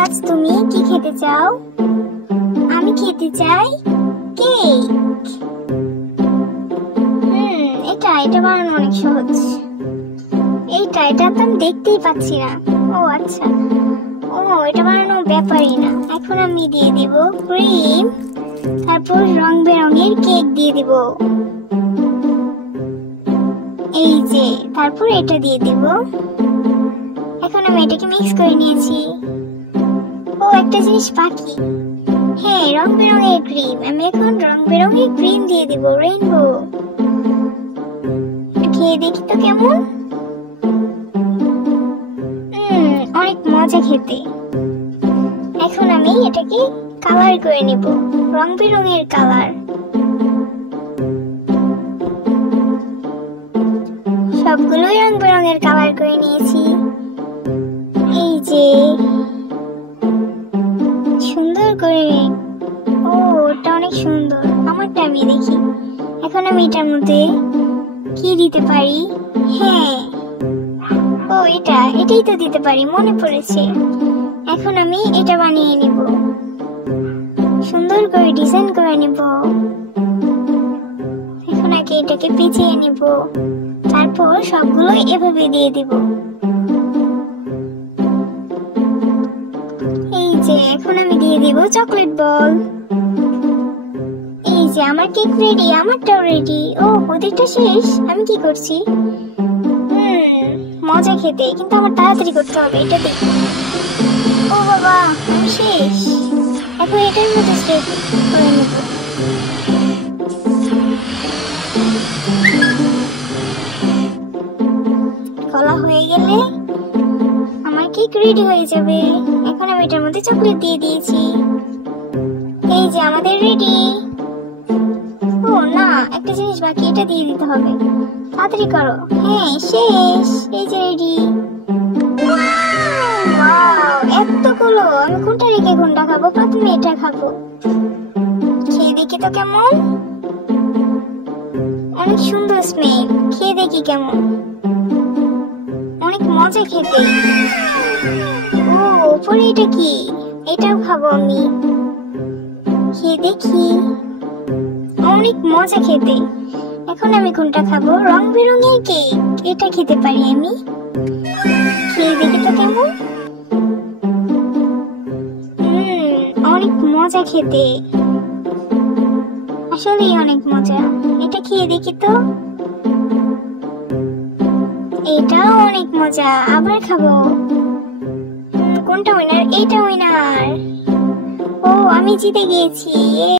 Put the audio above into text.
আজ তুমি কি খেতে চাও? আমি খেতে চাই কেক। এটা বানানো অনেক সহজ। এটা তো আমি দেখতেই পাচ্ছি না। ও আচ্ছা, এটা বানানো ব্যাপারই না। এখন আমি দিয়ে দিব ক্রিম, তারপর রং বেরঙের কেক দিয়ে দিব। এই যে, তারপর এটা দিয়ে দিব। এখন আমি এটাকে মিক্স করে নিয়েছি। একটা জিনিস বাকি। হ্যাঁ, রং বেরঙের ক্রিম। আমি এখন রং বেরঙের ক্রিম দিয়ে দিব, রেইনবো। খেয়ে দেখি তো কেমন। অনেক মজা খেতে। এখন আমি এটাকে কালার করে নিব, রং বেরঙের কালার। সবগুলোই রং বেরঙের কালার করে নিয়েছি। এই যে, সুন্দর করে। ওটা অনেক সুন্দর। আমারটা আমি দেখি। এখন আমি এটার মধ্যে কি দিতে পারি? হ্যাঁ, এটাই তো দিতে পারি, মনে পড়েছে। এখন আমি এটা বানিয়ে নিব, সুন্দর করে ডিজাইন করে নিব। এখন আগে এটাকে পেঁচিয়ে নিব, তারপর সবগুলো এভাবে দিয়ে দিব। এই যে, এখন আমি দিয়ে দিব চকলেট বল। এই যে, আমার কেক রেডি, আমারটাও রেডি। ওদেরটা শেষ। আমি কি করছি? মজা খেতে, কিন্তু আমার তাড়াতাড়ি করতে হবে। এটা দেখি। ও বাবা, আমি শেষ। এখন এটার মধ্যে স্টেপ করে নেব। কলা হয়ে গেলে আমার কেক রেডি হয়ে যাবে। এখন আমি এটার মধ্যে চকলেট দিয়ে দিয়েছি। এই যে, আমাদের রেডি। না, একটা জিনিস বাকি, এটা দিয়ে দিতে হবে। তাড়াতাড়ি করো। হ্যাঁ, শেষ। এই যে রেডি। এতগুলো! আমি কোনটা রেখে কোনটা খাবো? প্রথমে এটা খাবো। খেয়ে দেখি তো কেমন। অনেক সুন্দর স্মেল। খেয়ে দেখি কেমন। অনেক মজা খেতে। উপরে এটা কি? এটাও খাবো আমি। খেয়ে দেখি। অনেক মজা খেতে। এখন আমি কোনটা খাবো? রং বেরঙের কেক। এটা খেতে পারি আমি। খেয়ে দেখি তো কেমন। অনেক মজা খেতে, আসলেই অনেক মজা। এটা খেয়ে দেখি তো। এটাও অনেক মজা, আবার খাবো। কোনটা উইনার? এইটা উইনার। আমি জিতে গিয়েছি।